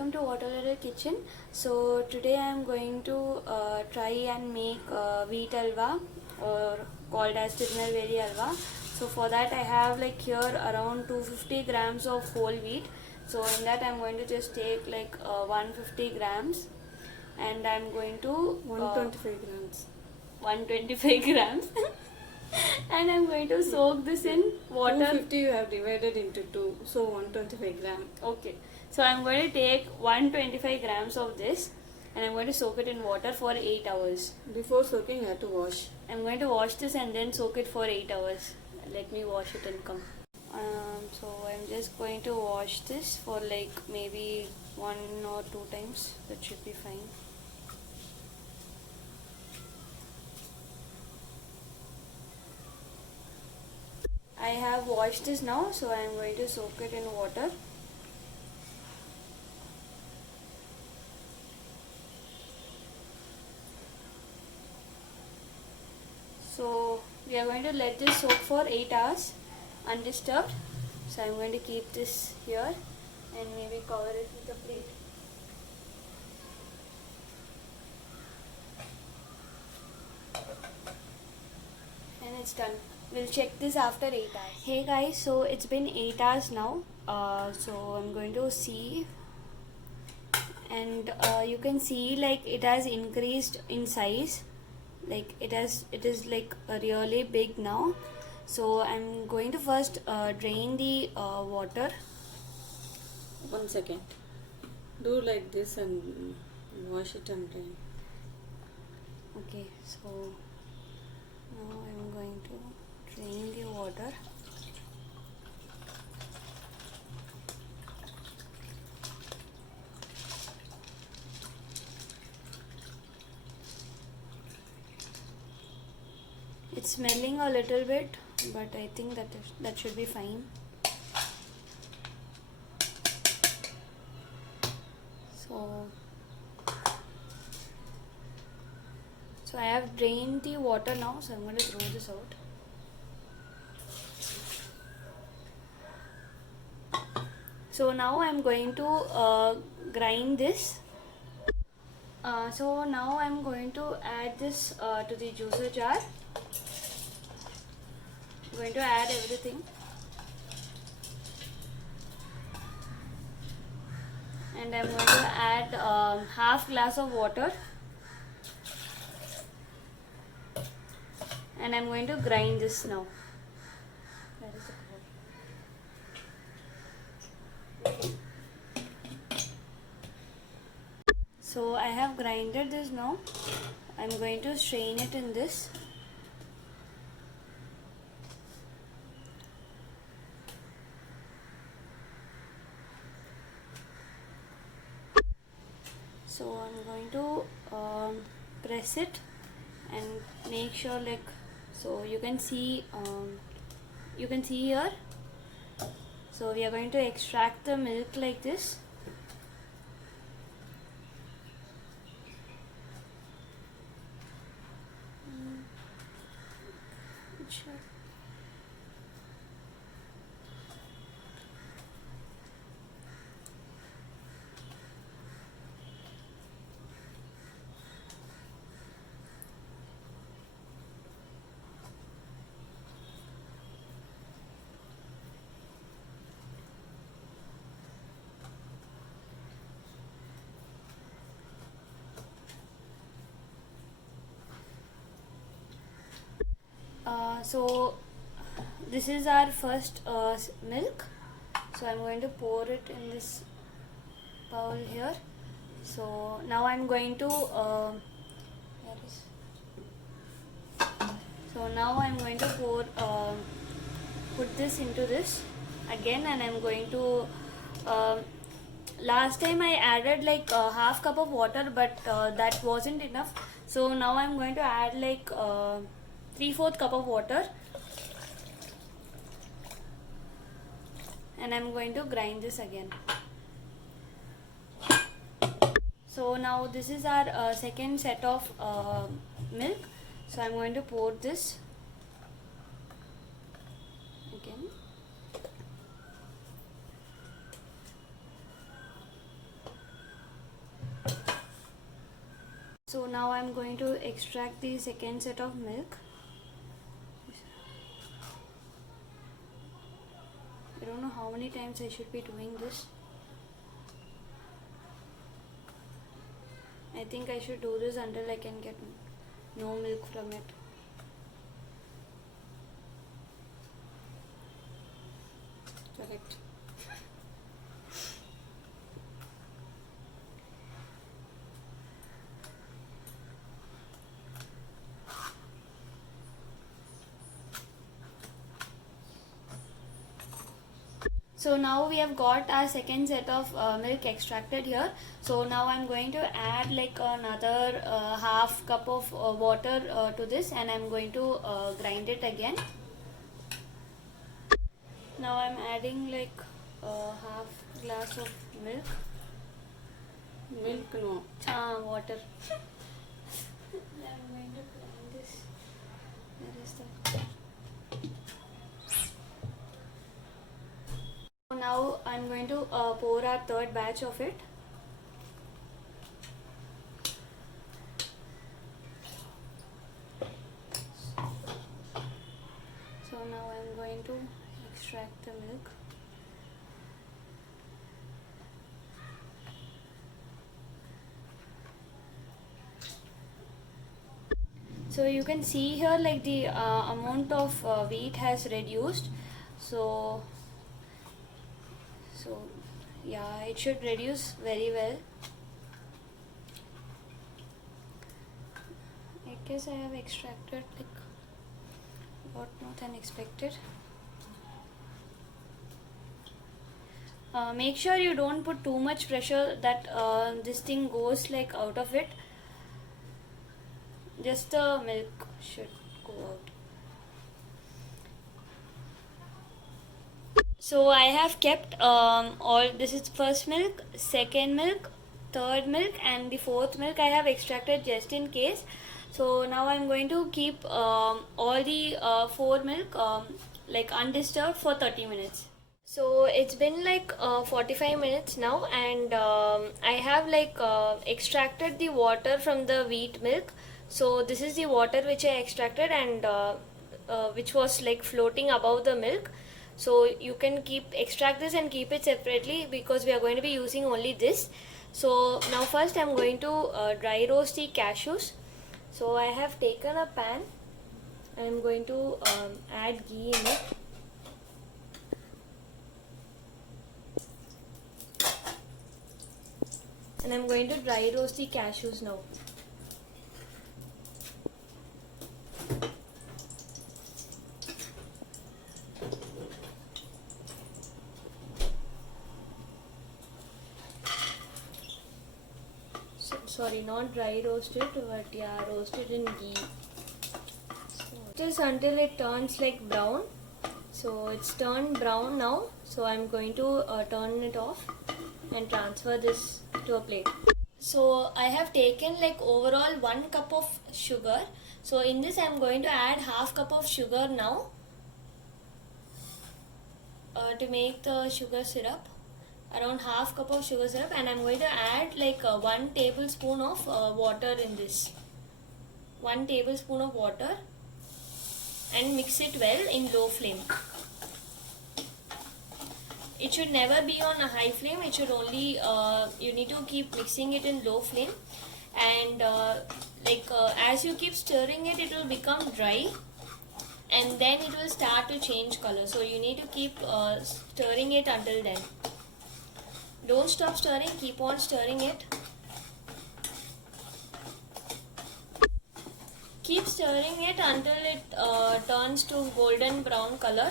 welcome to Water Little Kitchen. So today I am going to try and make wheat alwa, or called as Tirunelveli alva. So for that I have like here around 250 grams of whole wheat. So in that I am going to just take like 150 grams, and I am going to 125 grams. 125 grams and I am going to soak this in water. 250 you have divided into 2, so 125 gram. Okay, so I'm going to take 125 grams of this and I'm going to soak it in water for 8 hours. Before soaking you have to wash. I'm going to wash this and then soak it for 8 hours. Let me wash it and come. So I'm just going to wash this for like maybe 1 or 2 times. That should be fine. I have washed this now, so I'm going to soak it in water. So we are going to let this soak for 8 hours undisturbed. So I'm going to keep this here and maybe cover it with a plate. And it's done. We'll check this after 8 hours. Hey guys, so it's been 8 hours now. So I'm going to see, and you can see like it has increased in size. Like it is like really big now. So I'm going to first drain the water. 1 second. Do like this and wash it and drain. Okay, so now I'm going to drain the water. It's smelling a little bit, but I think that should be fine. So I have drained the water now, so I'm going to throw this out. So now I'm going to grind this. So now I'm going to add this to the juicer jar. I'm going to add everything. And I'm going to add half glass of water. And I'm going to grind this now. Where is the bowl? So I have grinded this now. I'm going to strain it in this. So I'm going to press it and make sure, like, so you can see here. So we are going to extract the milk like this. Sure. So this is our first milk. So I'm going to pour it in this bowl here. So now I'm going to so now I'm going to put this into this again, and I'm going to last time I added like half cup of water, but that wasn't enough. So now I'm going to add like 3/4 cup of water, and I'm going to grind this again. So now this is our second set of milk. So I'm going to pour this again. So now I'm going to extract the second set of milk. I don't know how many times I should be doing this. I think I should do this until I can get no milk from it. Correct. So now we have got our second set of milk extracted here. So now I'm going to add like another half cup of water to this, and I'm going to grind it again. Now I'm adding like half glass of milk. Milk no. Water. I'm going to grind this. Where is that? Now I'm going to pour our third batch of it. So now I'm going to extract the milk. So you can see here like the amount of wheat has reduced. So yeah, it should reduce very well. I guess I have extracted like a lot more than expected. Make sure you don't put too much pressure that this thing goes like out of it. Just the milk should go out. So I have kept all, this is first milk, second milk, third milk and the fourth milk I have extracted just in case. So now I'm going to keep all the four milk like undisturbed for 30 minutes. So it's been like 45 minutes now, and I have like extracted the water from the wheat milk. So this is the water which I extracted, and which was like floating above the milk. So you can extract this and keep it separately, because we are going to be using only this. So now first I'm going to dry roast the cashews. So I have taken a pan and I'm going to add ghee in it. And I'm going to dry roast the cashews now. Sorry, not dry roasted, but yeah, roasted in ghee. So just until it turns like brown. So it's turned brown now. So I'm going to turn it off and transfer this to a plate. So I have taken like overall 1 cup of sugar. So in this I'm going to add half cup of sugar now to make the sugar syrup. Around half cup of sugar syrup, and I'm going to add like 1 tablespoon of water in this. 1 tablespoon of water, and mix it well in low flame. It should never be on a high flame. It should only you need to keep mixing it in low flame, and as you keep stirring it, it will become dry, and then it will start to change color. So you need to keep stirring it until then. Don't stop stirring, keep on stirring it. Keep stirring it until it turns to golden brown color.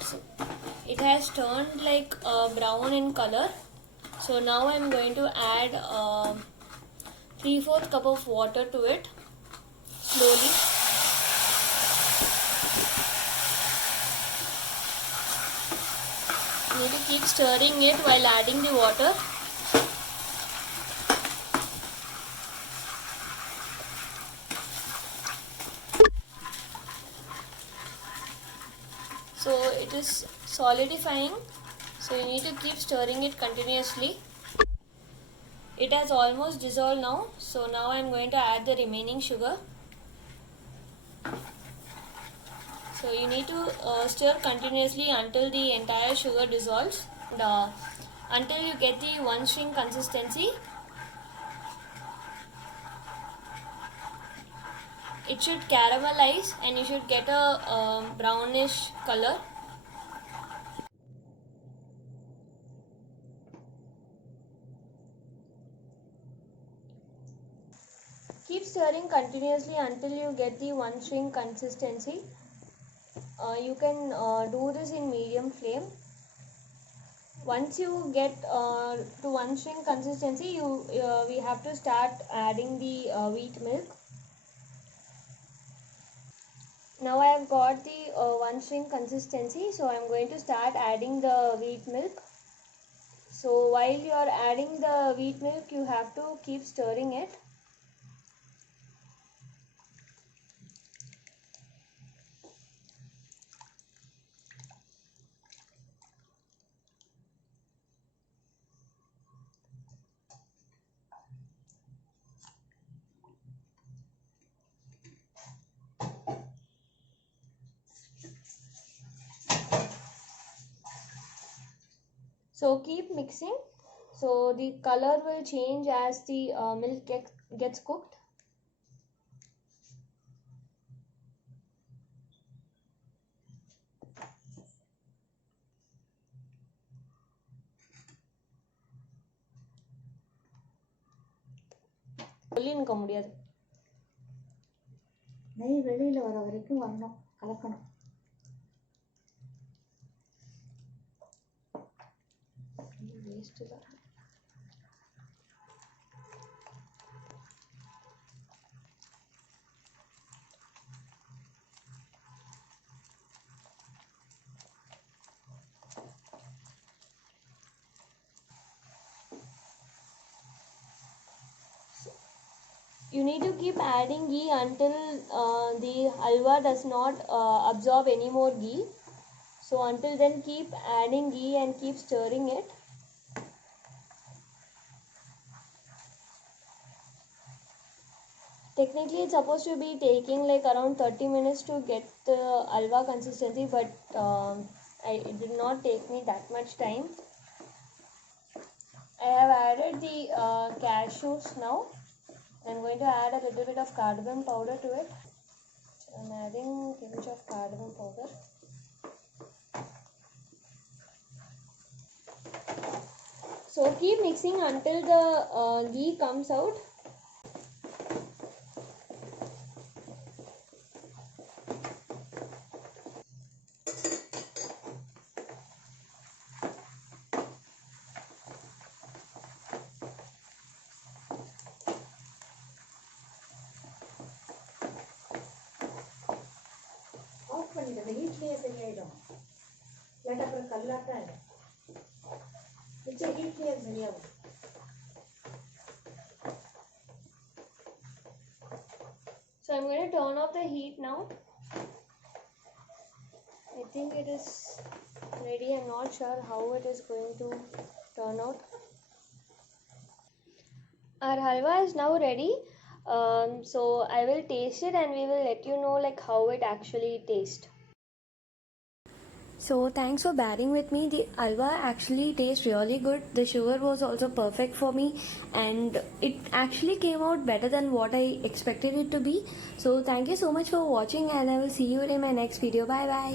So it has turned like brown in color. So now I'm going to add 3/4 cup of water to it slowly. You need to keep stirring it while adding the water. So it is solidifying. So you need to keep stirring it continuously. It has almost dissolved now. So now I am going to add the remaining sugar. So you need to stir continuously until the entire sugar dissolves. And, until you get the one string consistency. It should caramelize and you should get a brownish color. Keep stirring continuously until you get the one string consistency. You can do this in medium flame. Once you get to one string consistency, we have to start adding the wheat milk. Now I have got the one string consistency, so I am going to start adding the wheat milk. So while you are adding the wheat milk, you have to keep stirring it. So keep mixing. So the color will change as the milk gets cooked. சொல்லிருக்க முடியாது. நெய் வெளியில வர வரைக்கும் வரணும், கலக்கணும். Waste தான். You need to keep adding ghee until the halwa does not absorb any more ghee. So until then keep adding ghee and keep stirring it. Technically it's supposed to be taking like around 30 minutes to get the halwa consistency, but it did not take me that much time. I have added the cashews now. I'm going to add a little bit of cardamom powder to it. So I'm adding a pinch of cardamom powder. So keep mixing until the ghee comes out. Off பண்ணிடுங்க, ஹீட்லேயே சரியாயிடும். இல்லாட்டா அப்புறம் கல்லாட்டா ஆயிடும். மிச்சம் ஹீட்லேயே சரியாகும். So I'm going to turn off the heat now. I think it is ready. I'm not sure how it is going to turn out. Our halwa is now ready. So I will taste it and we will let you know like how it actually tastes. So thanks for bearing with me. The halwa actually tastes really good. The sugar was also perfect for me and it actually came out better than what I expected it to be. So thank you so much for watching and I will see you in my next video. Bye bye.